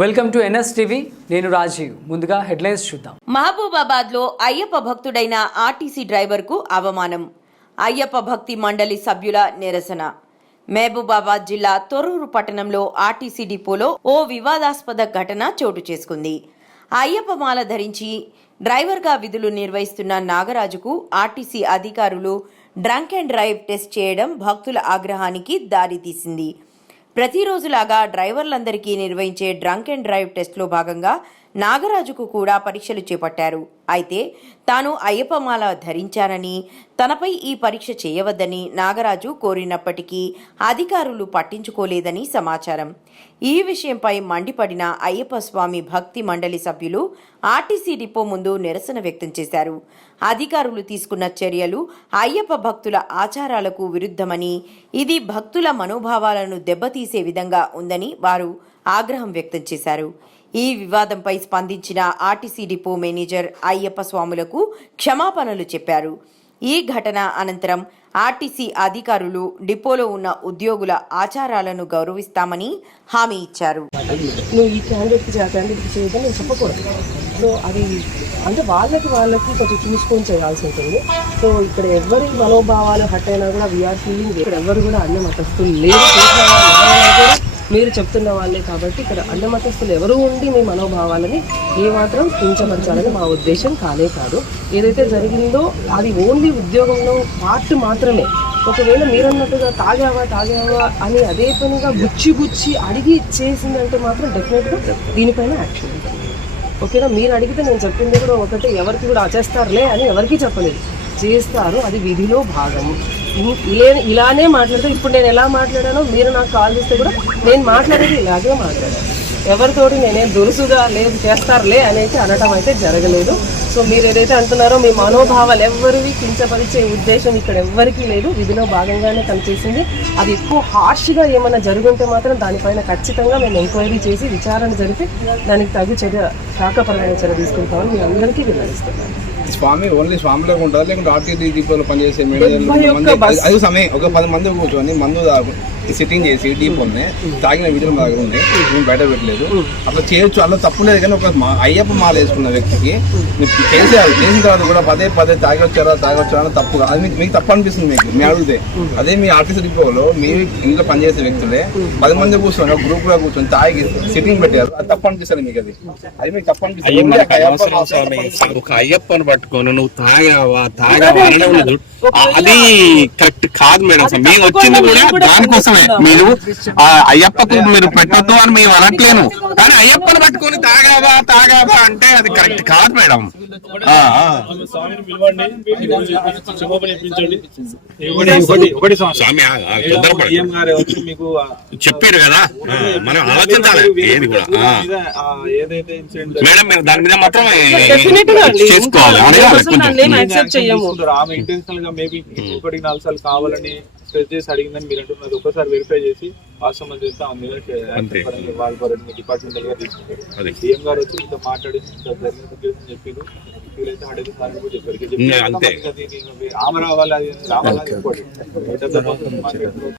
Welcome to NS TV నేను రాజీవ్. ముందుగా headlines చూద్దాం. మహబూబాబాద్లో అయ్యప్ప భక్తుడైన ఆర్టీసీ డ్రైవర్కు అవమానం. అయ్యప్ప భక్తి మండలి సభ్యుల నిరసన. మహబూబాబాద్ జిల్లా తొర్రూరు పట్టణంలో ఆర్టీసీ డిపోలో ఓ వివాదాస్పద ఘటన చోటు చేసుకుంది. అయ్యప్ప మాల ధరించి డ్రైవర్గా విధులు నిర్వహిస్తున్న నాగరాజుకు ఆర్టీసీ అధికారులు డ్రంక్ అండ్ డ్రైవ్ టెస్ట్ చేయడం భక్తుల ఆగ్రహానికి దారితీసింది. ప్రతిరోజులాగా డ్రైవర్లందరికీ నిర్వహించే డ్రంక్ అండ్ డ్రైవ్ టెస్ట్లో భాగంగా నాగరాజుకు కూడా పరీక్షలు చేపట్టారు. అయితే తాను అయ్యప్పమాల ధరించానని తనపై ఈ పరీక్ష చేయవద్దని నాగరాజు కోరినప్పటికీ అధికారులు పట్టించుకోలేదని సమాచారం. ఈ విషయంపై మండిపడిన అయ్యప్ప స్వామి భక్తి మండలి సభ్యులు ఆర్టీసీ డిపో ముందు నిరసన వ్యక్తం చేశారు. అధికారులు తీసుకున్న చర్యలు అయ్యప్ప భక్తుల ఆచారాలకు విరుద్ధమని ఇది భక్తుల మనోభావాలను దెబ్బతీసే విధంగా ఉందని వారు ఆగ్రహం వ్యక్తం చేశారు. ఈ వివాదంపై స్పందించిన ఆర్టీసీ డిపో మేనేజర్ అయ్యప్ప స్వాములకు క్షమాపణలు చెప్పారు. ఈ ఘటన అనంతరం ఆర్టీసీ అధికారులు డిపోలో ఉన్న ఉద్యోగుల ఆచారాలను గౌరవిస్తామని హామీ ఇచ్చారు. నువ్వు ఈ క్యాండిడేట్కి క్యాండిడేట్కి చేయదని నేను చెప్పకూడదు. సో అది అంటే వాళ్ళకి వాళ్ళకి కొంచెం చూసుకొని చేయాల్సి ఉంటుంది. సో ఇక్కడ ఎవరి మనోభావాలు హట్ అయినా కూడా వీఆర్ ఫీలింగ్ ఇక్కడ ఎవరు కూడా అన్న అసలు లేరు మీరు చెప్తున్న వాళ్ళే కాబట్టి ఇక్కడ అన్న మతస్థులు ఎవరు ఉండి మీ మనోభావాలని ఏమాత్రం కించపరచాలని మా ఉద్దేశం కానే కాదు. ఏదైతే జరిగిందో అది ఓన్లీ ఉద్యోగంలో పార్ట్ మాత్రమే. ఒకవేళ మీరన్నట్టుగా తాగావా తాగావా అని అదే పనిగా గుచ్చి గుచ్చి అడిగి చేసిందంటే మాత్రం డెఫినెట్గా దీనిపైన యాక్షన్ ఉంటుంది. ఓకేనా? మీరు అడిగితే నేను చెప్పింది కూడా ఒకటే ఎవరికి కూడా చేస్తారులే అని ఎవరికి చెప్పలేదు. చేస్తారు అది విధిలో భాగము. ఇం- ఇలానే మాట్లాడితే ఇప్పుడు నేను ఎలా మాట్లాడానో మీరు నాకు కాల్ చేస్తే కూడా నేను మాట్లాడేది ఇలాగే మాట్లాడాను ఎవరితోటి నేనేం దురుసుగా లేదు చేస్తారులే అనేది అనటం అయితే జరగలేదు. సో మీరు ఏదైతే అంటున్నారో మీ మనోభావాలు ఎవరివి కించపరిచే ఉద్దేశం ఇక్కడ ఎవ్వరికీ లేదు. విధిలో భాగంగానే కనిపిస్తుంది. అది ఎక్కువ హార్ష్గా ఏమైనా జరుగుంటే మాత్రం దానిపైన ఖచ్చితంగా మేము ఎంక్వైరీ చేసి విచారణ జరిపి దానికి తగు చర్య శాఖపరమైన చర్య తీసుకుంటామని మీ అందరికీ వివరిస్తున్నాను స్వామి ఓన్లీ స్వామిలోకి ఉంటారు లేకుంటే డిపోలో పనిచేసే. అది సమయం ఒక పది మంది కూర్చొని మందు తాగు సిట్టింగ్ చేసి డిపోని తాగిన వీడియోలు మా దగ్గర ఉంది మేము బయట పెట్టలేదు అట్లా చేయొచ్చు. అలా తప్పు లేదు కానీ ఒక మా- అయ్యప్ప మాల వేసుకున్న వ్యక్తికి మీరు చేసేయాలి. చేసిన తర్వాత కూడా పదే పదే తాగి వచ్చారా తాగి వచ్చారా అని తప్పు అది మీకు మీకు తప్పు అనిపిస్తుంది మీకు. మీ అడిగితే. అదే మీ ఆర్టీసీ డిపోలో మీ ఇంట్లో పనిచేసే వ్యక్తులే పది మంది కూర్చొని ఒక గ్రూప్లో కూర్చొని తాగి సిట్టింగ్ పెట్టారు. అది తప్పు అనిపిస్తుంది మీకు అది. అది మీకు తప్పు అనిపిస్తుంది. ఒక అయ్యప్పని పట్టుకొని నువ్వు తాగావా తాగావా అనడం అది. కరెక్ట్ కాదు మేడం మేము వచ్చింది కూడా దానికోసమే. మీరు ఆ అయ్యప్పకు మీరు పెట్టొద్దు అని మేము అనట్లేను కానీ అయ్యప్పని పట్టుకొని తాగావా తాగావా అంటే అది కరెక్ట్ కాదు మేడం. ఆ, ఆ. స్వామిని పిలవండి క్షమాపణ ఇప్పించండి ఒకటి ఒకటి ఒకటి సంవత్సరం స్వామి చెప్పారు కదా. మనం ఆలోచించాలి. ఏది కూడా. ఆ. మీద, ఆ, ఏదైతే ఇన్సిడెంట్ మేడం మీరు దాని మీద మాత్రం. చేసుకోవాలి. ఆమె ఇంటెన్షనల్గా మేబీ ఒకటి నాలుగు సార్లు కావాలని స్ట్రెస్ చేసి అడిగిందని మీరు అంటున్నారు. ఒకసారి వెరిఫై చేసి వాస్తవం చేస్తే మీద అంతే. వాళ్ళ పరంగా డిపార్ట్మెంటల్గా తీసుకుంటారు అదే. సీఎం గారు వచ్చి ఇంత మాట్లాడి ఇంత జరిగిన situation చెప్పారు వీలైతే అడిగి సార్ కూడా చెప్పారు ఇక ఇంకా అంతే. చెప్పి ఆమె రావాలి అది రావాలని చెప్పండి